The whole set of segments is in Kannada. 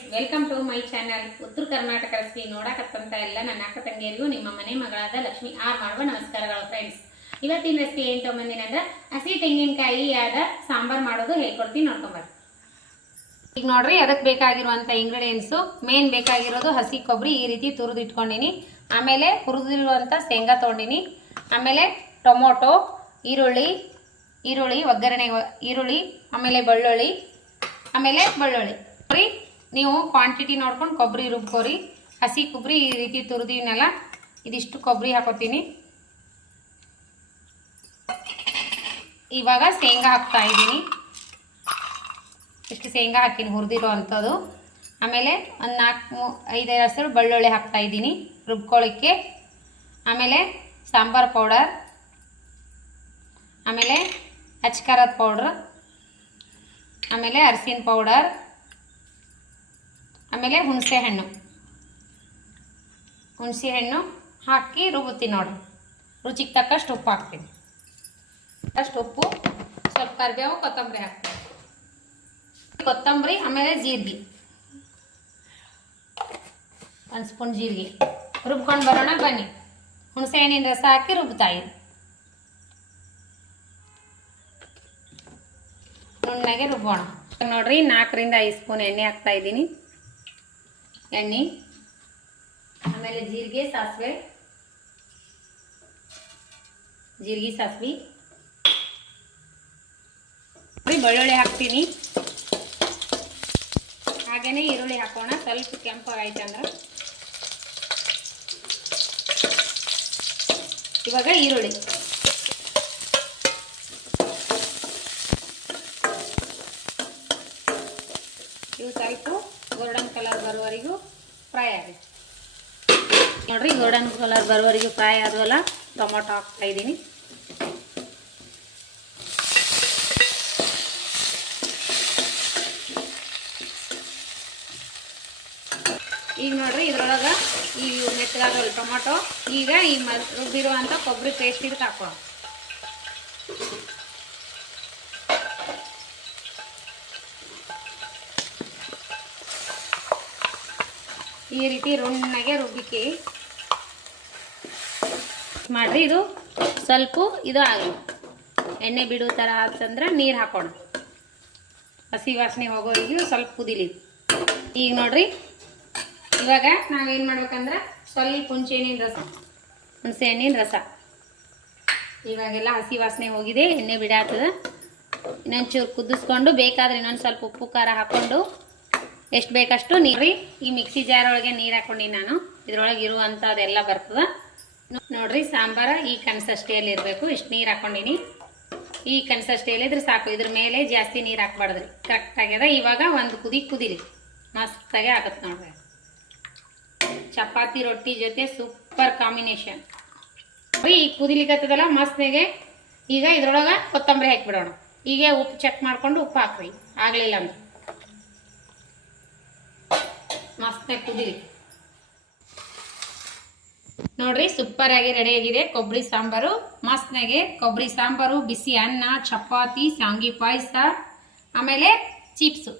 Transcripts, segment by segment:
Friends, welcome to my channel. Uttara Karnataka recipe ನೋಡಕತ್ತಂತ ಎಲ್ಲ ನನ್ನ ಅಕ್ಕ ತಂಗಿಯರಿಗೂ ನಿಮ್ಮ ಮನೆ ಮಗಳಾದ ಲಕ್ಷ್ಮಿ ಆರ್ ಮಾಡುವ ನಮಸ್ಕಾರಗಳು. ಫ್ರೆಂಡ್ಸ್, ಇವತ್ತಿನ ರೆಸಿಪಿ ಏನು ತೊಗೊಂಬಂದಿನಿ ಅಂದ್ರೆ ಹಸಿ ತೆಂಗಿನಕಾಯಿ ಆದ ಸಾಂಬಾರ್ ಮಾಡೋದು ಹೇಳ್ಕೊಡ್ತೀನಿ, ನೋಡ್ಕೊಂಬರ್ರಿ. ಈಗ ನೋಡ್ರಿ, ಅದಕ್ಕೆ ಬೇಕಾಗಿರುವಂಥ ಇಂಗ್ರೀಡಿಯೆಂಟ್ಸು ಮೇನ್ ಬೇಕಾಗಿರೋದು ಹಸಿ ಕೊಬ್ಬರಿ ಈ ರೀತಿ ತುರಿದು ಇಟ್ಕೊಂಡಿನಿ. ಆಮೇಲೆ ಹುರಿದಿರುವಂಥ ಶೇಂಗಾ ತೊಗೊಂಡಿನಿ. ಆಮೇಲೆ ಟೊಮೊಟೊ, ಈರುಳ್ಳಿ ಒಗ್ಗರಣೆ ಈರುಳ್ಳಿ, ಆಮೇಲೆ ಬೆಳ್ಳುಳ್ಳಿ. ನೀವು ಕ್ವಾಂಟಿಟಿ ನೋಡ್ಕೊಂಡು ಕೊಬ್ಬರಿ ರುಬ್ಕೋರಿ. ಹಸಿ ಕೊಬ್ಬರಿ ಈ ರೀತಿ ತುರಿದಿನಲ್ಲ, ಇದಿಷ್ಟು ಕೊಬ್ಬರಿ ಹಾಕೋತೀನಿ. ಇವಾಗ ಶೇಂಗಾ ಹಾಕ್ತಾ ಇದ್ದೀನಿ. ಇಷ್ಟು ಶೇಂಗಾ ಹಾಕಿನಿ ಹುರಿದಿರೋ ಅಂಥದ್ದು. ಆಮೇಲೆ ಒಂದು 4-5 ಹಸಿರು ಬೆಳ್ಳುಳ್ಳಿ ಹಾಕ್ತಾ ಇದ್ದೀನಿ ರುಬ್ಕೊಳ್ಳಿಕ್ಕೆ. ಆಮೇಲೆ ಸಾಂಬಾರ್ ಪೌಡರ್, ಆಮೇಲೆ ಅಚ್ಕಾರದ ಪೌಡ್ರ್, ಆಮೇಲೆ ಅರಿಶಿನ ಪೌಡರ್, ಆಮೇಲೆ ಹುಣಸೆ ಹಣ್ಣು ಹಾಕಿ ರುಬ್ಬುತ್ತೀನಿ ನೋಡ್ರಿ. ರುಚಿಗೆ ತಕ್ಕಷ್ಟು ಉಪ್ಪು ಹಾಕ್ತೀನಿ. ಅಷ್ಟು ಉಪ್ಪು, ಸ್ವಲ್ಪ ಕರಿಬೇವು, ಕೊತ್ತಂಬರಿ ಹಾಕ್ತೀನಿ. ಕೊತ್ತಂಬರಿ, ಆಮೇಲೆ ಜೀರಿಗೆ, 1 ಸ್ಪೂನ್ ಜೀರಿಗೆ ರುಬ್ಕೊಂಡು ಬರೋಣ ಬನ್ನಿ. ಹುಣಸೆ ಹಣ್ಣಿನ ರಸ ಹಾಕಿ ರುಬ್ತಾ ಇರಿ. ನುಣ್ಣಗೆ ರುಬ್ಬೋಣ ನೋಡ್ರಿ. 4-5 ಸ್ಪೂನ್ ಎಣ್ಣೆ ಹಾಕ್ತಾ ಇದ್ದೀನಿ. ಎಣ್ಣೆ, ಆಮೇಲೆ ಜೀರಿಗೆ ಸಾಸಿವೆ, ಬೆಳ್ಳುಳ್ಳಿ ಹಾಕ್ತೀನಿ. ಹಾಗೇನೆ ಈರುಳ್ಳಿ ಹಾಕೋಣ. ಸ್ವಲ್ಪ ಕೆಂಪಾಗೈತಂದ್ರೆ ಇವಾಗ ಈರುಳ್ಳಿ, ಇವು ಸ್ವಲ್ಪ ಗೋಲ್ಡನ್ ಕಲರ್ ಬರುವವರೆಗೂ ಫ್ರೈ ಆಗಿ ನೋಡ್ರಿ. ಗೋಲ್ಡನ್ ಕಲರ್ ಬರುವವರೆಗೂ ಫ್ರೈ ಆದವಲ್ಲ, ಟೊಮೊಟೊ ಹಾಕ್ತಾ ಇದ್ದೀನಿ. ಈಗ ನೋಡ್ರಿ, ಇದ್ರೊಳಗೆ ಈ ಮೆತ್ತಗಾದವಲ್ಲ ಟೊಮೊಟೊ. ಈಗ ಈ ರುಬ್ಬಿರುವಂಥ ಕೊಬ್ಬರಿ ಪೇಸ್ಟ್ ಇದಕ್ಕೆ ಹಾಕೋಣ. ಈ ರೀತಿ ರುಣ್ಣಗೆ ರುಬ್ಬಿಕೆ ಮಾಡ್ರಿ. ಇದು ಸ್ವಲ್ಪ ಇದು ಆಗಲಿ, ಎಣ್ಣೆ ಬಿಡೋ ಥರ ಆತಂದ್ರೆ ನೀರು ಹಾಕೋಣ. ಹಸಿ ವಾಸನೆ ಹೋಗೋರಿಗೆ ಸ್ವಲ್ಪ ಕುದಿಲಿ. ಈಗ ನೋಡ್ರಿ, ಇವಾಗ ನಾವೇನು ಮಾಡ್ಬೇಕಂದ್ರೆ ಸ್ವಲ್ಪ ಹುಣಸೆ ಹಣ್ಣಿನ ರಸ ಇವಾಗೆಲ್ಲ ಹಸಿ ವಾಸನೆ ಹೋಗಿದೆ, ಎಣ್ಣೆ ಬಿಡಾತದ. ಇನ್ನೊಂಚೂರು ಕುದಿಸ್ಕೊಂಡು ಬೇಕಾದ್ರೆ ಇನ್ನೊಂದು ಸ್ವಲ್ಪ ಉಪ್ಪು ಖಾರ ಹಾಕ್ಕೊಂಡು ಎಷ್ಟು ಬೇಕಷ್ಟು ನೀರು. ಈ ಮಿಕ್ಸಿ ಜಾರ್ ಒಳಗೆ ನೀರು ಹಾಕ್ಕೊಂಡಿನಿ ನಾನು. ಇದ್ರೊಳಗೆ ಇರುವಂಥದ್ದೆಲ್ಲ ಬರ್ತದೆ ನೋಡ್ರಿ. ಸಾಂಬಾರ ಈ ಕನ್ಸಿಸ್ಟೆನ್ಸಿಯಲ್ಲಿ ಇರಬೇಕು. ಇಷ್ಟು ನೀರು ಹಾಕ್ಕೊಂಡಿನಿ. ಈ ಕನ್ಸಿಸ್ಟೆನ್ಸಿಯಲ್ಲಿ ಇದ್ರೆ ಸಾಕು. ಇದ್ರ ಮೇಲೆ ಜಾಸ್ತಿ ನೀರು ಹಾಕ್ಬಾರ್ದ್ರಿ. ಕರೆಕ್ಟ್ ಆಗ್ಯದ. ಇವಾಗ ಒಂದು ಕುದಿಲಿ, ಮಸ್ತಾಗೆ ಆಗುತ್ತೆ ನೋಡ್ರಿ. ಚಪಾತಿ ರೊಟ್ಟಿ ಜೊತೆ ಸೂಪರ್ ಕಾಂಬಿನೇಷನ್. ಈಗ ಕುದಿಲಿಕ್ಕತ್ತದಲ್ಲ ಮಸ್ತ್ನಾಗೆ. ಈಗ ಇದ್ರೊಳಗೆ ಕೊತ್ತಂಬರಿ ಹಾಕಿಬಿಡೋಣ. ಈಗ ಉಪ್ಪು ಚೆಕ್ ಮಾಡ್ಕೊಂಡು ಉಪ್ಪು ಹಾಕ್ರಿ, ಆಗಲಿಲ್ಲ ಅಂದ್ರೆ. ಮಸ್ತಾಗಿ ಕುದಿಲಿ ನೋಡ್ರಿ. ಸೂಪರ್ ಆಗಿ ರೆಡಿ ಆಗಿದೆ ಕೊಬ್ಬರಿ ಸಾಂಬಾರು. ಮಸ್ತ್ನಾಗೆ ಕೊಬ್ಬರಿ ಸಾಂಬಾರು, ಬಿಸಿ ಅನ್ನ, ಚಪಾತಿ, ಶಾವಿಗೆ ಪಾಯಸ, ಆಮೇಲೆ ಚಿಪ್ಸು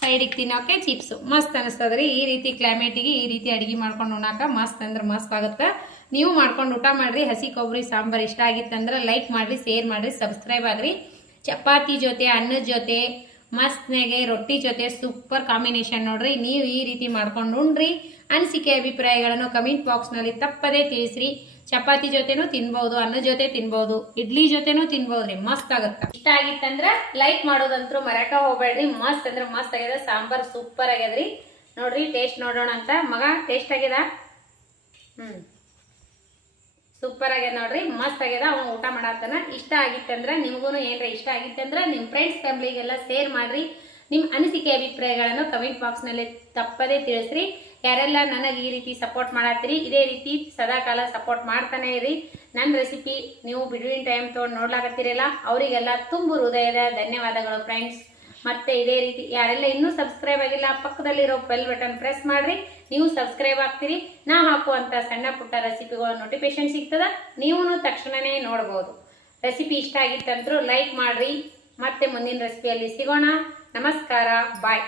ಸೈಡಿಗೆ ತಿನ್ನೋಕೆ ಚಿಪ್ಸು ಮಸ್ತ್ ಅನಿಸ್ತದ್ರಿ. ಈ ರೀತಿ ಕ್ಲೈಮೇಟಿಗೆ ಈ ರೀತಿ ಅಡುಗೆ ಮಾಡ್ಕೊಂಡು ಉಣ್ಣಾಕ ಮಸ್ತ್ ಅಂದ್ರೆ ಮಸ್ತ್ ಆಗುತ್ತೆ. ನೀವು ಮಾಡ್ಕೊಂಡು ಊಟ ಮಾಡಿರಿ. ಹಸಿ ಕೊಬ್ಬರಿ ಸಾಂಬಾರು ಇಷ್ಟ ಆಗಿತ್ತಂದ್ರೆ ಲೈಕ್ ಮಾಡಿರಿ, ಶೇರ್ ಮಾಡಿರಿ, ಸಬ್ಸ್ಕ್ರೈಬ್ ಆಗಿರಿ. ಚಪಾತಿ ಜೊತೆ, ಅನ್ನದ ಜೊತೆ, ಮಸ್ತ್ನಾಗೆ ರೊಟ್ಟಿ ಜೊತೆ ಸೂಪರ್ ಕಾಂಬಿನೇಷನ್ ನೋಡ್ರಿ. ನೀವು ಈ ರೀತಿ ಮಾಡ್ಕೊಂಡು ಉಣ್ರಿ. ಅನಿಸಿಕೆ ಅಭಿಪ್ರಾಯಗಳನ್ನು ಕಮೆಂಟ್ ಬಾಕ್ಸ್ನಲ್ಲಿ ತಪ್ಪದೇ ತಿಳಿಸ್ರಿ. ಚಪಾತಿ ಜೊತೆನೂ ತಿನ್ಬಹುದು, ಅನ್ನದ ಜೊತೆ ತಿನ್ಬಹುದು, ಇಡ್ಲಿ ಜೊತೆನೂ ತಿನ್ಬಹುದ್ರಿ. ಮಸ್ತ್ ಆಗುತ್ತೆ. ಇಷ್ಟ ಆಗಿತ್ತಂದ್ರೆ ಲೈಕ್ ಮಾಡೋದಂತೂ ಮರ್ಯಾಕ ಹೋಗ್ಬೇಡ್ರಿ. ಮಸ್ತ್ ಅಂದ್ರೆ ಮಸ್ತ್ ಆಗ್ಯದ. ಸಾಂಬಾರ್ ಸೂಪರ್ ಆಗ್ಯದ್ರಿ ನೋಡ್ರಿ. ಟೇಸ್ಟ್ ನೋಡೋಣ ಅಂತ. ಮಗ ಟೇಸ್ಟ್ ಆಗ್ಯದ? ಸೂಪರ್ ಆಗ್ಯದ ನೋಡ್ರಿ. ಮಸ್ತ್ ಆಗ್ಯದ. ಅವ ಊಟ ಮಾಡತ್ತಾನ. ಇಷ್ಟ ಆಗಿತ್ತಂದ್ರೆ ನಿಮಗೂ ಏನ್ರ ಇಷ್ಟ ಆಗಿತ್ತಂದ್ರೆ ನಿಮ್ಮ ಫ್ರೆಂಡ್ಸ್ ಫ್ಯಾಮಿಲಿಗೆಲ್ಲ ಶೇರ್ ಮಾಡ್ರಿ. ನಿಮ್ಮ ಅನಿಸಿಕೆ ಅಭಿಪ್ರಾಯಗಳನ್ನು ಕಮೆಂಟ್ ಬಾಕ್ಸ್ನಲ್ಲಿ ತಪ್ಪದೇ ತಿಳಿಸ್ರಿ. ಯಾರೆಲ್ಲ ನನಗೆ ಈ ರೀತಿ ಸಪೋರ್ಟ್ ಮಾಡತ್ತೀರಿ, ಇದೇ ರೀತಿ ಸದಾಕಾಲ ಸಪೋರ್ಟ್ ಮಾಡ್ತಾನೆ ಇರಿ. ನನ್ನ ರೆಸಿಪಿ ನೀವು ಬಿಟ್ವೀನ್ ಟೈಮ್ ತೊಗೊಂಡು ನೋಡ್ಲಾಕತ್ತೀರಲ್ಲ, ಅವರಿಗೆಲ್ಲ ತುಂಬ ಹೃದಯದ ಧನ್ಯವಾದಗಳು ಫ್ರೆಂಡ್ಸ್. ಮತ್ತೆ ಇದೇ ರೀತಿ ಯಾರೆಲ್ಲ ಇನ್ನೂ ಸಬ್ಸ್ಕ್ರೈಬ್ ಆಗಿಲ್ಲ, ಪಕ್ಕದಲ್ಲಿರೋ ಬೆಲ್ ಬಟನ್ ಪ್ರೆಸ್ ಮಾಡ್ರಿ. ನೀವು ಸಬ್ಸ್ಕ್ರೈಬ್ ಆಗ್ತೀರಿ. ನಾ ಹಾಕುವಂಥ ಸಣ್ಣ ಪುಟ್ಟ ರೆಸಿಪಿಗಳ ನೋಟಿಫಿಕೇಶನ್ ಸಿಗ್ತದ, ನೀವು ತಕ್ಷಣನೇ ನೋಡ್ಬೋದು. ರೆಸಿಪಿ ಇಷ್ಟ ಆಗಿತ್ತಂದ್ರೂ ಲೈಕ್ ಮಾಡ್ರಿ. ಮತ್ತೆ ಮುಂದಿನ ರೆಸಿಪಿಯಲ್ಲಿ ಸಿಗೋಣ. ನಮಸ್ಕಾರ, ಬಾಯ್.